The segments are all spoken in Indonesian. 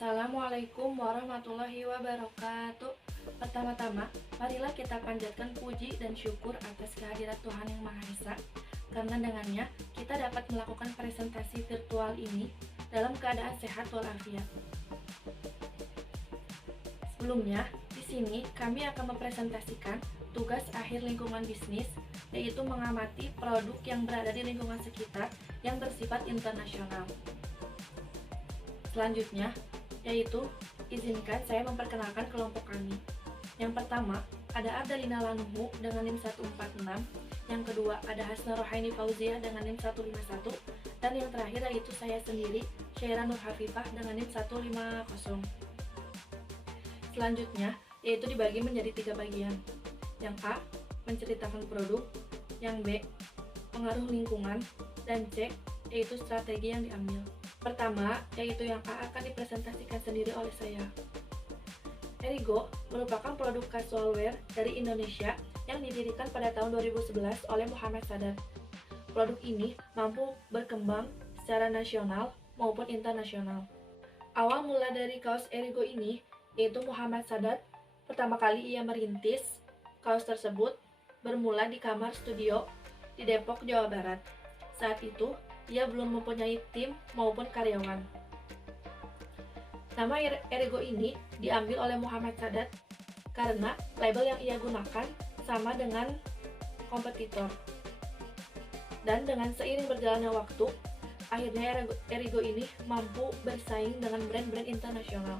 Assalamualaikum warahmatullahi wabarakatuh. Pertama-tama, marilah kita panjatkan puji dan syukur atas kehadirat Tuhan Yang Maha Esa, karena dengannya kita dapat melakukan presentasi virtual ini dalam keadaan sehat walafiat. Sebelumnya, di sini kami akan mempresentasikan tugas akhir lingkungan bisnis, yaitu mengamati produk yang berada di lingkungan sekitar yang bersifat internasional. Selanjutnya, yaitu izinkan saya memperkenalkan kelompok kami. Yang pertama, ada Ardalina Lanuhu dengan NIM 146, yang kedua ada Hasna Rohaini Fauziah dengan NIM 151, dan yang terakhir yaitu saya sendiri, Syaira Nur Hafifah dengan NIM 150. Selanjutnya, yaitu dibagi menjadi 3 bagian. Yang A, menceritakan produk, yang B, pengaruh lingkungan, dan C, yaitu strategi yang diambil. Pertama, yaitu yang A akan dipresentasikan sendiri oleh saya. Erigo merupakan produk casualwear dari Indonesia yang didirikan pada tahun 2011 oleh Muhammad Sadat. Produk ini mampu berkembang secara nasional maupun internasional. Awal mula dari kaos Erigo ini yaitu Muhammad Sadat. Pertama kali ia merintis kaos tersebut bermula di kamar studio di Depok, Jawa Barat. Saat itu, ia belum mempunyai tim maupun karyawan. Nama Erigo ini diambil oleh Muhammad Sadat karena label yang ia gunakan sama dengan kompetitor. Dan dengan seiring berjalannya waktu, akhirnya Erigo ini mampu bersaing dengan brand-brand internasional.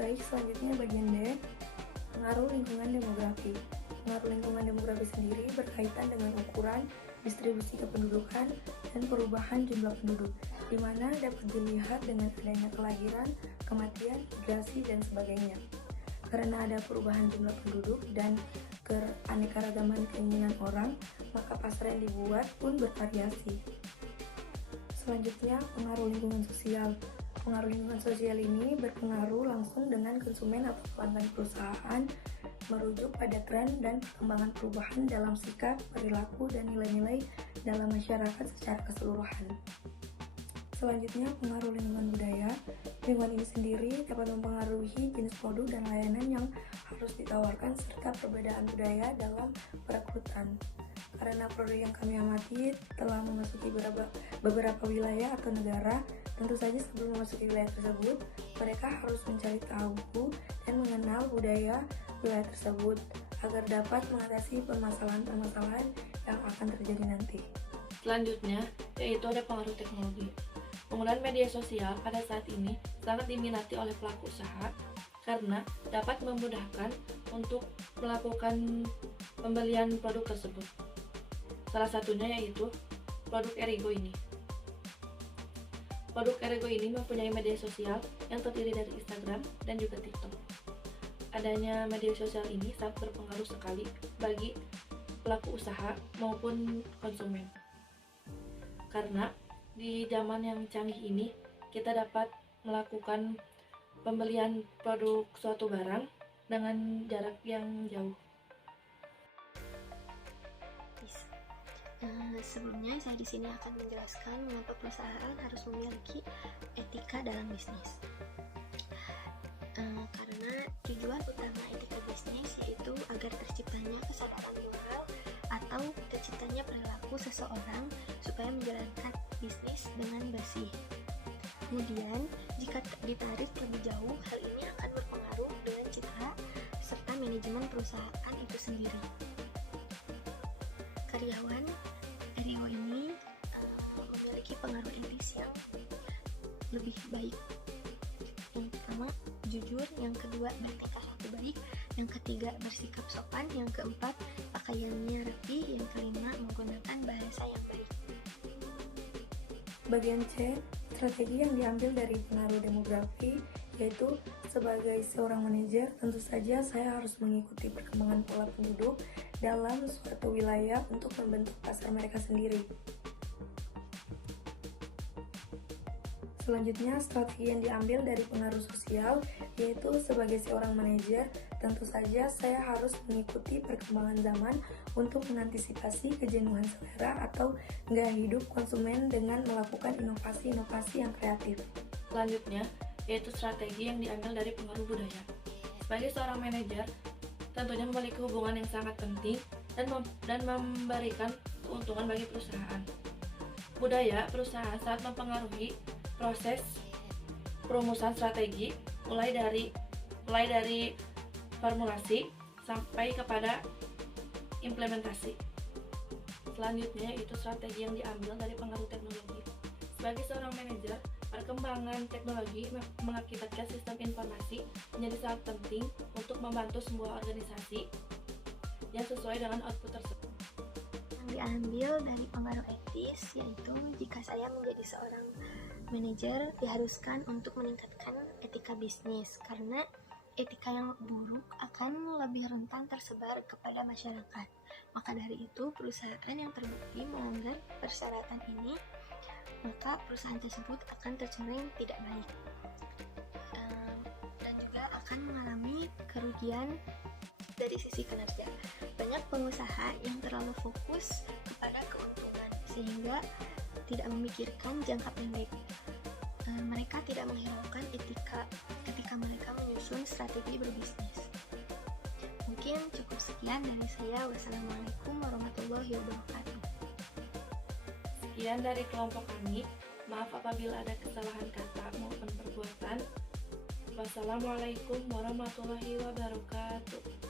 Baik, selanjutnya bagian D, pengaruh lingkungan demografi. Pengaruh lingkungan demografi sendiri berkaitan dengan ukuran, distribusi kependudukan, dan perubahan jumlah penduduk, di mana dapat dilihat dengan adanya kelahiran, kematian, migrasi, dan sebagainya. Karena ada perubahan jumlah penduduk dan keanekaragaman keinginan orang, maka pasar yang dibuat pun bervariasi. Selanjutnya, pengaruh lingkungan sosial. Pengaruh lingkungan sosial ini berpengaruh langsung dengan konsumen atau pelanggan perusahaan, merujuk pada tren dan perkembangan perubahan dalam sikap, perilaku, dan nilai-nilai dalam masyarakat secara keseluruhan. Selanjutnya, pengaruh lingkungan budaya. Lingkungan ini sendiri dapat mempengaruhi jenis produk dan layanan yang harus ditawarkan serta perbedaan budaya dalam perekrutan. Karena produk yang kami amati telah memasuki beberapa wilayah atau negara, tentu saja sebelum memasuki wilayah tersebut, mereka harus mencari tahu dan mengenal budaya wilayah tersebut agar dapat mengatasi permasalahan-permasalahan yang akan terjadi nanti. Selanjutnya, yaitu ada pengaruh teknologi. Penggunaan media sosial pada saat ini sangat diminati oleh pelaku usaha karena dapat memudahkan untuk melakukan pembelian produk tersebut. Salah satunya yaitu produk Erigo ini. Produk Erigo ini mempunyai media sosial yang terdiri dari Instagram dan juga TikTok. Adanya media sosial ini sangat berpengaruh sekali bagi pelaku usaha maupun konsumen. Karena di zaman yang canggih ini, kita dapat melakukan pembelian produk suatu barang dengan jarak yang jauh. Sebelumnya saya di sini akan menjelaskan mengapa perusahaan harus memiliki etika dalam bisnis. Karena tujuan utama etika bisnis yaitu agar terciptanya kesadaran moral atau terciptanya perilaku seseorang supaya menjalankan bisnis dengan bersih. Kemudian, jika ditarik lebih jauh, hal ini akan berpengaruh dengan citra serta manajemen perusahaan itu sendiri. Karyawan Erigo ini memiliki pengaruh etis yang lebih baik. Yang pertama, jujur. Yang kedua, bertingkah laku baik. Yang ketiga, bersikap sopan. Yang keempat, pakaiannya rapi. Yang kelima, menggunakan bahasa yang baik. Bagian C, strategi yang diambil dari pengaruh demografi, yaitu sebagai seorang manajer, tentu saja saya harus mengikuti perkembangan pola penduduk dalam suatu wilayah untuk membentuk pasar mereka sendiri. Selanjutnya, strategi yang diambil dari pengaruh sosial, yaitu sebagai seorang manajer, tentu saja saya harus mengikuti perkembangan zaman untuk mengantisipasi kejenuhan selera atau gaya hidup konsumen dengan melakukan inovasi-inovasi yang kreatif. Selanjutnya, yaitu strategi yang diambil dari pengaruh budaya. Sebagai seorang manajer, tentunya memiliki hubungan yang sangat penting dan memberikan keuntungan bagi perusahaan. Budaya perusahaan sangat mempengaruhi proses perumusan strategi, mulai dari formulasi sampai kepada implementasi. Selanjutnya yaitu strategi yang diambil dari pengaruh teknologi. Sebagai seorang manajer, perkembangan teknologi mengakibatkan sistem informasi menjadi sangat penting untuk membantu sebuah organisasi yang sesuai dengan output tersebut. Yang diambil dari pengaruh etis yaitu jika saya menjadi seorang manajer diharuskan untuk meningkatkan etika bisnis karena etika yang buruk akan lebih rentan tersebar kepada masyarakat. Maka dari itu, perusahaan yang terbukti melanggar persyaratan ini, maka perusahaan tersebut akan tercoreng tidak baik dan juga akan mengalami kerugian dari sisi kinerja. Banyak pengusaha yang terlalu fokus kepada keuntungan sehingga tidak memikirkan jangka pendek. Mereka tidak menghiraukan etika ketika mereka menyusun strategi berbisnis. Mungkin cukup sekian dari saya. Wassalamualaikum warahmatullahi wabarakatuh. Sekian dari kelompok kami. Maaf apabila ada kesalahan kata maupun perbuatan. Wassalamualaikum warahmatullahi wabarakatuh.